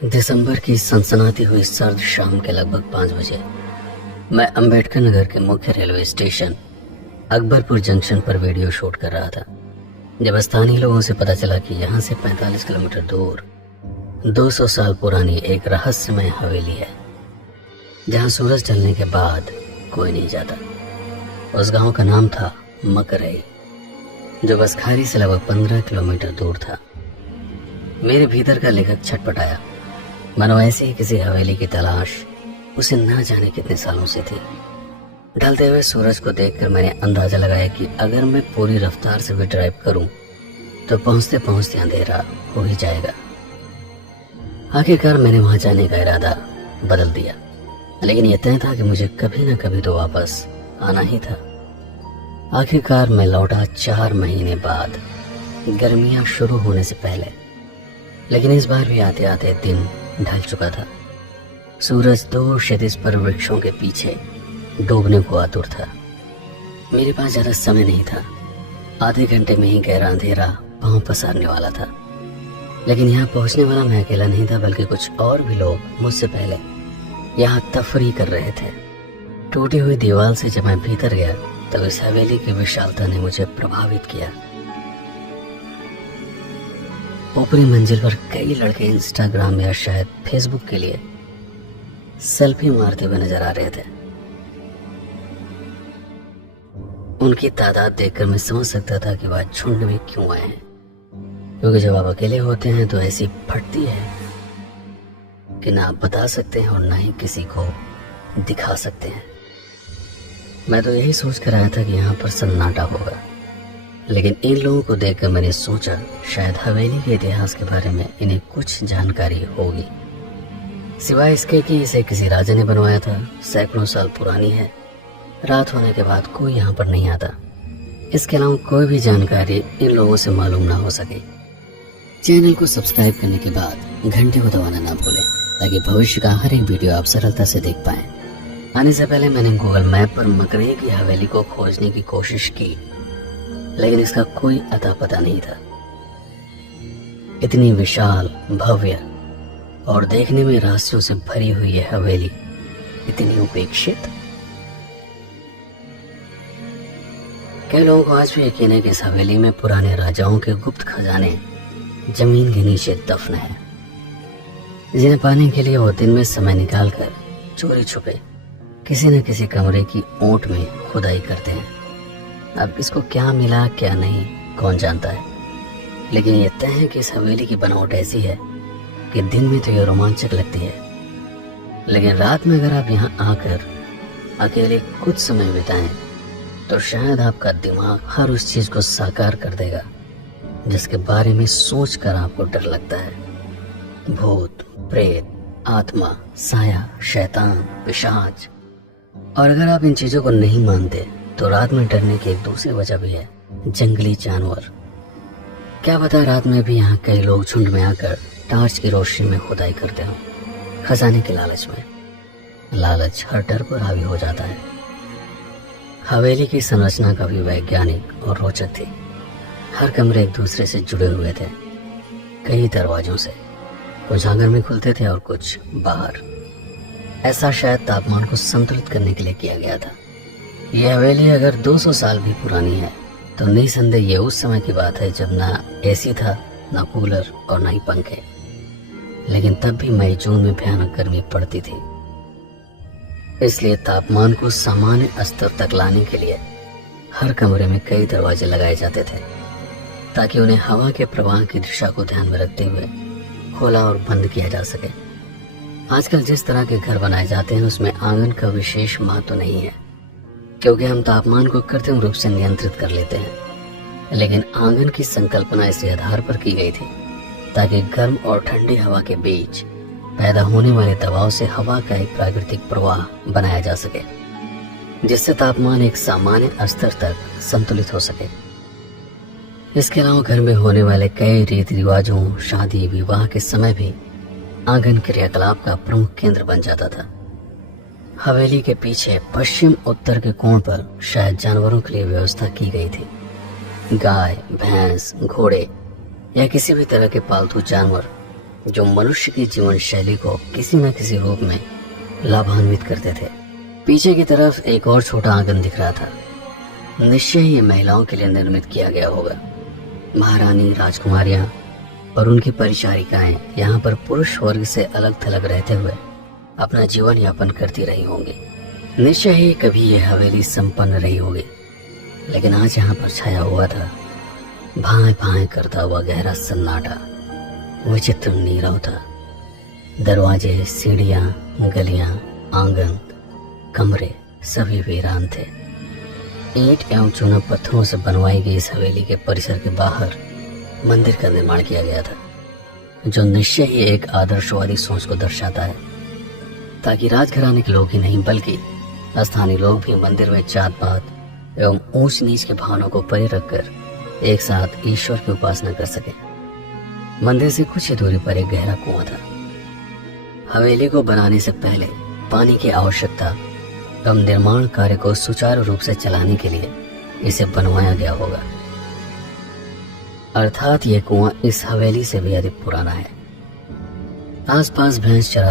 दिसंबर की सनसनाती हुई सर्द शाम के लगभग 5 बजे मैं अंबेडकर नगर के मुख्य रेलवे स्टेशन अकबरपुर जंक्शन पर वीडियो शूट कर रहा था जब स्थानीय लोगों से पता चला कि यहाँ से 45 किलोमीटर दूर 200 साल पुरानी एक रहस्यमय हवेली है जहाँ सूरज ढलने के बाद कोई नहीं जाता। उस गांव का नाम था मकरई, जो बसखारी से लगभग 15 किलोमीटर दूर था। मेरे भीतर का लेखक छटपटाया, मानो ऐसे ही किसी हवेली की तलाश उसे ना जाने कितने सालों से थी। ढलते हुए सूरज को देखकर मैंने अंदाजा लगाया कि अगर मैं पूरी रफ्तार से भी ड्राइव करूं तो पहुंचते पहुंचते अंधेरा हो ही जाएगा। आखिरकार मैंने वहां जाने का इरादा बदल दिया, लेकिन यह तय था कि मुझे कभी न कभी तो वापस आना ही था। आखिरकार मैं लौटा 4 महीने बाद, गर्मियां शुरू होने से पहले। लेकिन इस बार भी आते आते दिन ढल चुका था। सूरज 2 क्षितिज पर वृक्षों के पीछे डूबने को आतुर था। मेरे पास ज्यादा समय नहीं था। आधे घंटे में ही गहरा अंधेरा पांव पसारने वाला था। लेकिन यहाँ पहुंचने वाला मैं अकेला नहीं था, बल्कि कुछ और भी लोग मुझसे पहले यहाँ तफरी कर रहे थे। टूटी हुई दीवार से जब मैं भीतर गया तब इस हवेली की विशालता ने मुझे प्रभावित किया। ऊपरी मंजिल पर कई लड़के इंस्टाग्राम या शायद फेसबुक के लिए सेल्फी मारते हुए नजर आ रहे थे। उनकी तादाद देखकर मैं समझ सकता था कि वह झुंड में क्यों आए हैं, क्योंकि जब आप अकेले होते हैं तो ऐसी फटती है कि ना आप बता सकते हैं और ना ही किसी को दिखा सकते हैं। मैं तो यही सोच कर आया था कि यहाँ पर सन्नाटा होगा, लेकिन इन लोगों को देखकर मैंने सोचा शायद हवेली के इतिहास के बारे में इन्हें कुछ जानकारी होगी, सिवाय इसके कि इसे किसी राजा ने बनवाया था। सैकड़ों साल पुरानी है। रात होने के बाद कोई यहाँ पर नहीं आता। इसके अलावा कोई भी जानकारी इन लोगों से मालूम ना हो सके। चैनल को सब्सक्राइब करने के बाद घंटे को दबाना ना भूलें, ताकि भविष्य का हर एक वीडियो आप सरलता से देख पाएं। आने से पहले मैंने गूगल मैप पर मकरई की हवेली को खोजने की कोशिश की, लेकिन इसका कोई अता पता नहीं था। इतनी विशाल, भव्य और देखने में रहस्यों से भरी हुई यह हवेली इतनी उपेक्षित। कई लोगों को आज भी यकीन है कि इस हवेली में पुराने राजाओं के गुप्त खजाने जमीन के नीचे दफन है, जिन्हें पाने के लिए वो दिन में समय निकालकर चोरी छुपे किसी न किसी कमरे की ओट में खुदाई करते हैं। अब इसको क्या मिला क्या नहीं कौन जानता है, लेकिन ये तय है कि इस हवेली की बनावट ऐसी है कि दिन में तो ये रोमांचक लगती है, लेकिन रात में अगर आप यहाँ आकर अकेले कुछ समय बिताएं तो शायद आपका दिमाग हर उस चीज को साकार कर देगा जिसके बारे में सोचकर आपको डर लगता है। भूत, प्रेत, आत्मा, साया, शैतान, पिशाच। और अगर आप इन चीजों को नहीं मानते तो रात में डरने की एक दूसरी वजह भी है, जंगली जानवर। क्या पता रात में भी यहाँ कई लोग झुंड में आकर टार्च की रोशनी में खुदाई करते हो, खजाने के लालच में। लालच हर डर पर हावी हो जाता है। हवेली की संरचना काफी वैज्ञानिक और रोचक थी। हर कमरे एक दूसरे से जुड़े हुए थे, कई दरवाजों से। कुछ आंगन में खुलते थे और कुछ बाहर। ऐसा शायद तापमान को संतुलित करने के लिए किया गया था। यह हवेली अगर 200 साल भी पुरानी है तो निसंदेह ये उस समय की बात है जब ना एसी था, ना कूलर और ना ही पंखे। लेकिन तब भी मई जून में भयानक गर्मी पड़ती थी, इसलिए तापमान को सामान्य स्तर तक लाने के लिए हर कमरे में कई दरवाजे लगाए जाते थे, ताकि उन्हें हवा के प्रवाह की दिशा को ध्यान में रखते हुए खोला और बंद किया जा सके। आजकल जिस तरह के घर बनाए जाते हैं उसमें आंगन का विशेष महत्व नहीं है, क्योंकि हम तापमान को कृत्रिम रूप से नियंत्रित कर लेते हैं। लेकिन आंगन की संकल्पना इस आधार पर की गई थी ताकि गर्म और ठंडी हवा के बीच पैदा होने वाले दबाव से हवा का एक प्राकृतिक प्रवाह बनाया जा सके, जिससे तापमान एक सामान्य स्तर तक संतुलित हो सके। इसके अलावा घर में होने वाले कई रीति रिवाजों, शादी, विवाह के समय भी आंगन क्रियाकलाप का प्रमुख केंद्र बन जाता था। हवेली के पीछे पश्चिम उत्तर के कोण पर शायद जानवरों के लिए व्यवस्था की गई थी। गाय, भैंस, घोड़े या किसी भी तरह के पालतू जानवर जो मनुष्य की जीवन शैली को किसी न किसी रूप में लाभान्वित करते थे। पीछे की तरफ एक और छोटा आंगन दिख रहा था। निश्चय ही ये महिलाओं के लिए निर्मित किया गया होगा। महारानी, राजकुमारियां और उनकी परिचारिकाएं यहाँ पर पुरुष वर्ग से अलग थलग रहते हुए अपना जीवन यापन करती रही होंगी। निश्चय ही कभी यह हवेली संपन्न रही होगी, लेकिन आज यहाँ पर छाया हुआ था भाएं भाएं करता हुआ गहरा सन्नाटा। विचित्र नीरव था। दरवाजे, सीढ़ियां, गलियां, आंगन, कमरे सभी वीरान थे। ईंट एवं चूना पत्थरों से बनवाई गई इस हवेली के परिसर के बाहर मंदिर का निर्माण किया गया था, जो निश्चय ही एक आदर्शवादी सोच को दर्शाता है, ताकि राजघराने के लोग ही नहीं बल्कि स्थानीय लोग भी मंदिर में जात पात एवं ऊंच नीच के भावनाओं को परे रखकर एक साथ ईश्वर की उपासना कर सके। मंदिर से कुछ ही दूरी पर एक गहरा कुआं था। हवेली को बनाने से पहले पानी की आवश्यकता एवं निर्माण कार्य को सुचारू रूप से चलाने के लिए इसे बनवाया गया होगा। अर्थात यह कुआं इस हवेली से भी अधिक पुराना है। आसपास भैंस चरा